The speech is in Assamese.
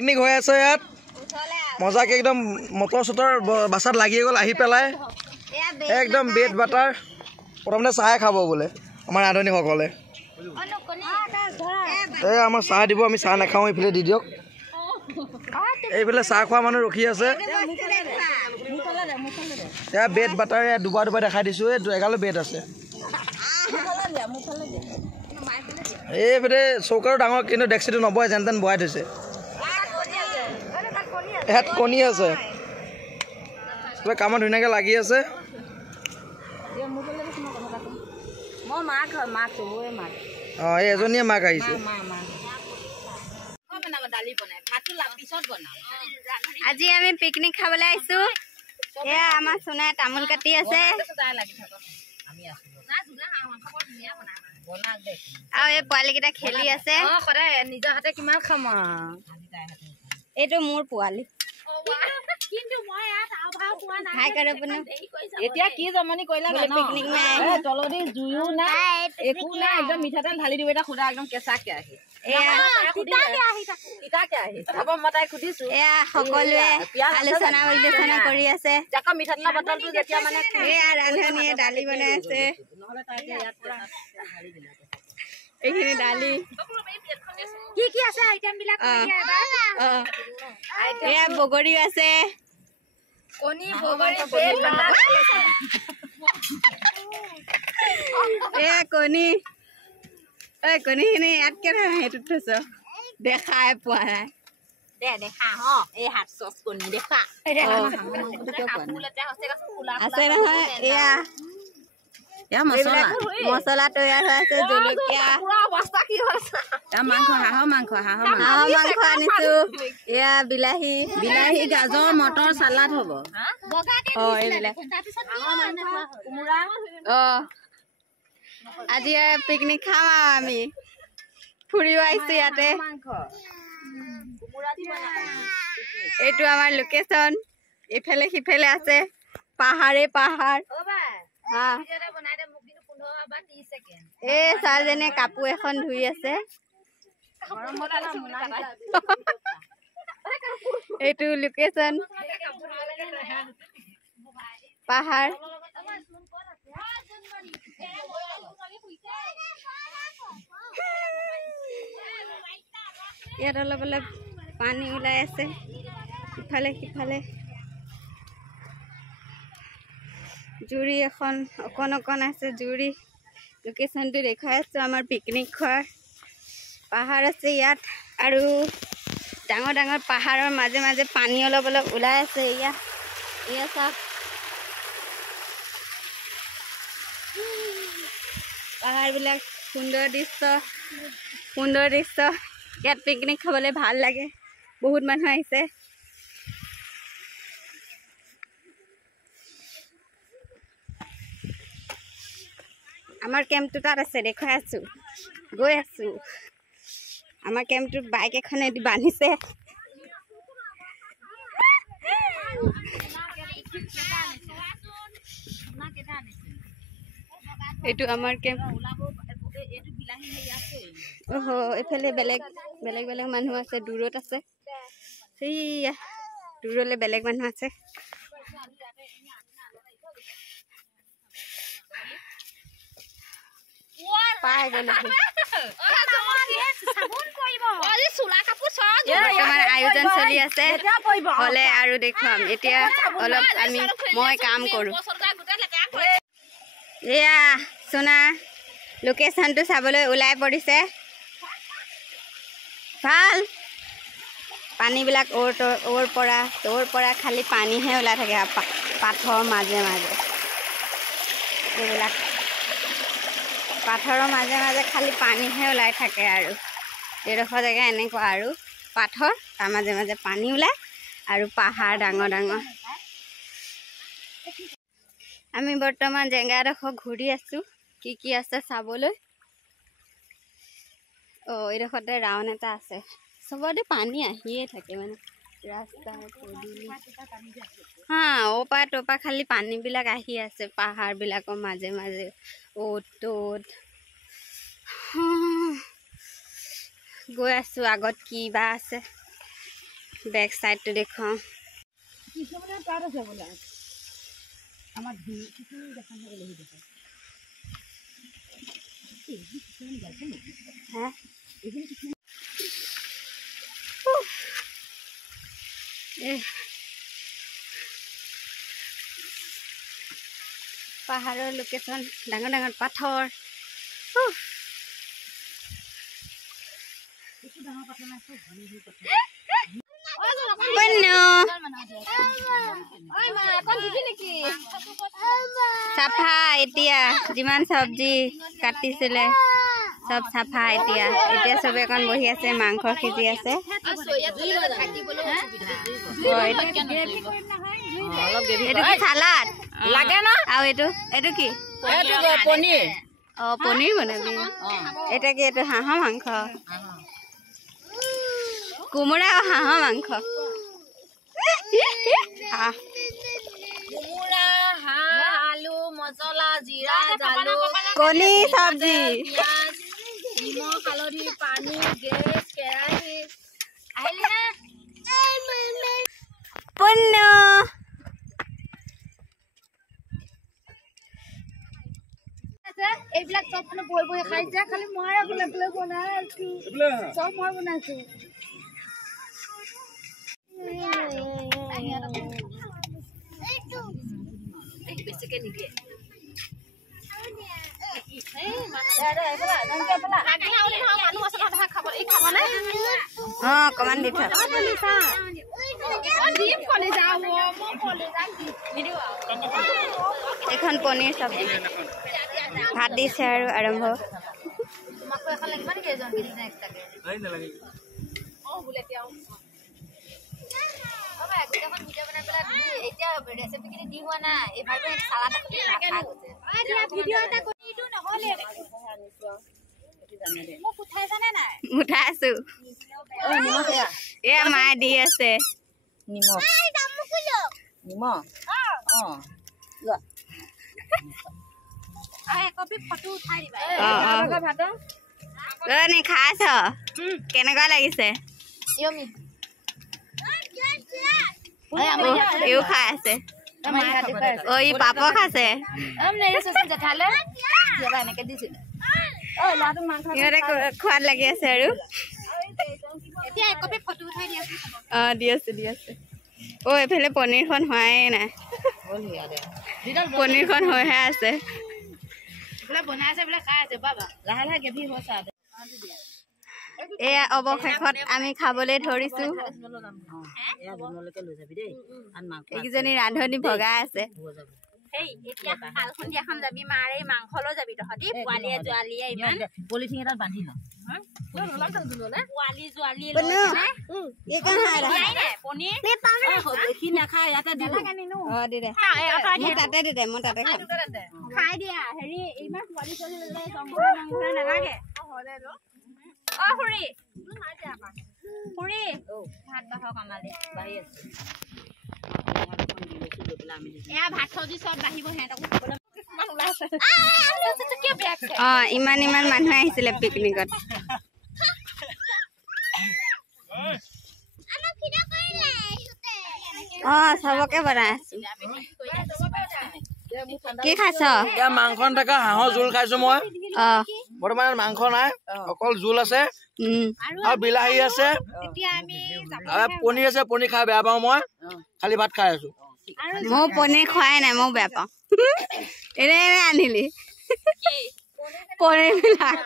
পিকনিক হৈ আছে ইয়াত মজাকে একদম মটৰ চটৰ বাছাত লাগি গ'ল আহি পেলাই একদম বেড বাটাৰ প্ৰথমতে চাহে খাব বোলে আমাৰ ৰান্ধনীসকলে এই আমাৰ চাহ দিব আমি চাহ নাখাওঁ এইফালে দি দিয়ক এইফালে চাহ খোৱা মানুহ ৰখি আছে এয়া বেড বাটাৰ এয়া দুবাৰ দেখাই দিছোঁ এই এগালো বেড আছে এইফালে চৌকাৰো ডাঙৰ কিন্তু ডেক্সিটো নবহে যেন তেন বহাই থৈছে ইয়াত কণী আছে কামত ধুনীয়াকৈ লাগি আছে অঁ এই এজনীয়ে মাক আহিছে আজি আমি পিকনিক খাবলৈ আহিছোঁ এয়া আমাৰ সোণাই তামোল কাটি আছে আৰু এই পোৱালীকেইটা খেলি আছে নিজৰ হাতে কিমান খাম এইটো মোৰ পোৱালি এতিয়া কি জমনি কৰিলা পিকনিক তলদি জুইও নাই একো নাই একদম মিঠাতেল ঢালি দিব এতিয়া সুধা একদম কেঁচাকে আহি সকলোৱে আলোচনা বিলোচনা কৰি আছে মিঠাতেলৰ বটলটো যেতিয়া মানে ৰান্ধনীয়ে দালি বনাই আছে এইখিনি দালি কি কি আছে আইটেম বিলাক এয়া বগৰী আছে কণী বগৰী এয়া কণী কণীখিনি ইয়াত কেনে সেইটোত থৈছ দেখাই পোৱা নাই দেখা এই হাত চচ কণী দেখা আছে নহয় এয়া মছলা তৈয়াৰ হৈ আছে জলকীয়া হাঁহৰ মাংস আনিছো এয়া বিলাহী গাজৰ মটৰ চালাড হ'ব এইবিলাক আজি পিকনিক খাম আৰু আমি ফুৰিব আহিছো ইয়াতে এইটো আমাৰ লোকেশ্যন ইফালে সিফালে আছে পাহাৰে পাহাৰ এই ছোৱালীজনীয়ে কাপোৰ এখন ধুই আছে এইটো লোকেশ্যন পাহাৰ ইয়াত অলপ অলপ পানী ওলাই আছে ইফালে সিফালে জুৰি এখন অকণ আছে জুৰি লোকেশ্যনটো দেখাই আছো আমাৰ পিকনিক খোৱাৰ পাহাৰ আছে ইয়াত আৰু ডাঙৰ ডাঙৰ পাহাৰৰ মাজে মাজে পানী অলপ অলপ ওলাই আছে এয়া চাওক পাহাৰবিলাক সুন্দৰ দৃশ্য ইয়াত পিকনিক খাবলৈ ভাল লাগে বহুত মানুহ আহিছে আমাৰ কেম্পটো তাত আছে দেখাই আছো গৈ আছো আমাৰ কেম্পটোত বাইক এখনেদি বান্ধিছে এইটো আমাৰ কেম্প এইফালে বেলেগ মানুহ আছে দূৰত আছে সেইয়া দূৰলৈ বেলেগ মানুহ আছে পাই গ'লো বৰ্তমান আয়োজন চলি আছে হ'লে আৰু দেখুৱাম এতিয়া অলপ মই কাম কৰোঁ এয়া সোনা লোকেশ্যনটো চাবলৈ ওলাই পৰিছে ভাল পানীবিলাক ওৰ পৰা খালি পানীহে ওলাই থাকে পাথৰৰ মাজে মাজে এইবিলাক পাথৰৰ মাজে মাজে খালি পানীহে ওলাই থাকে আৰু এইডোখৰ জেগা এনেকুৱা আৰু পাথৰ তাৰ মাজে মাজে পানী ওলায় আৰু পাহাৰ ডাঙৰ ডাঙৰ আমি বৰ্তমান জেগাডোখৰ ঘূৰি আছোঁ কি আছে চাবলৈ এইডোখৰতে ৰাউণ্ড এটা আছে চবতে পানী আহিয়ে থাকে মানে ৰাস্তা পদূলি অ'পা ত'পা খালি পানীবিলাক আহি আছে পাহাৰবিলাকৰ মাজে মাজে অ'ত গৈ আছোঁ আগত কিবা আছে বেক সাইডটো দেখুৱাওঁ পাহাৰৰ লোকেশ্যন ডাঙৰ ডাঙৰ পাথৰ চাফা এতিয়া যিমান চব্জি কাটিছিলে সব চাফা এতিয়া এতিয়া চবে অকণ বহি আছে মাংস সিজি আছে এইটো কি চালাড লাগে ন আৰু এইটো কি পনীৰ পনীৰ বনাবি এটা কি এইটো হাঁহৰ মাংস কোমোৰা আৰু হাঁহৰ মাংস কোমোৰা হাঁহ আলু মছলা জিৰা জালুক কণী চব্জি নিমখ হালধি পানী গেছ কেৰাহী আহিলি না পুণ্য এইবিলাক চব মানে বৈ বৈ খাইছে খালি মই বোলে বনাই আছো চব মই বনাইছো বেছিকে নিদিয়ে অকমান দি থ এইখন পনীৰ চব্জি ভাত দিছে আৰু আৰম্ভ উঠাই আছো এয়া মায়ে দি আছে নিমখ খাইছ কেনেকুৱা লাগিছে ইও খাই আছে ই পাপৰ খাইছে সিহঁতে খোৱাত লাগি আছে আৰু দি আছে এইফালে পনীৰখন হোৱাই নাই পনীৰখন হৈহে আছে এয়া অৱশেষত আমি খাবলৈ ধৰিছো এইকেইজনী ৰান্ধনি ভগাই আছে পলিথিন এটাত বান্ধি ল খাই দিয়া হেৰি ইমান পোৱালি নালাগে ভাত বাহক আমালে ভাত চব্জি চব বাঢ়িব ইমান ইমান মানুহ আহিছিলে পিকনিকত চবকে বনাই আছো কি খাইছ মাংস থকা হাঁহৰ জোল খাইছো মই বৰ্তমান মাংস নাই অকল জোল আছে আৰু বিলাহী আছে পনীৰ আছে পনীৰ খাই বেয়া পাওঁ মই খালি ভাত খাই আছো মই পনীৰ খোৱাই নাই মই বেয়া পাওঁ এনে আনিলি পনীৰ বিলাক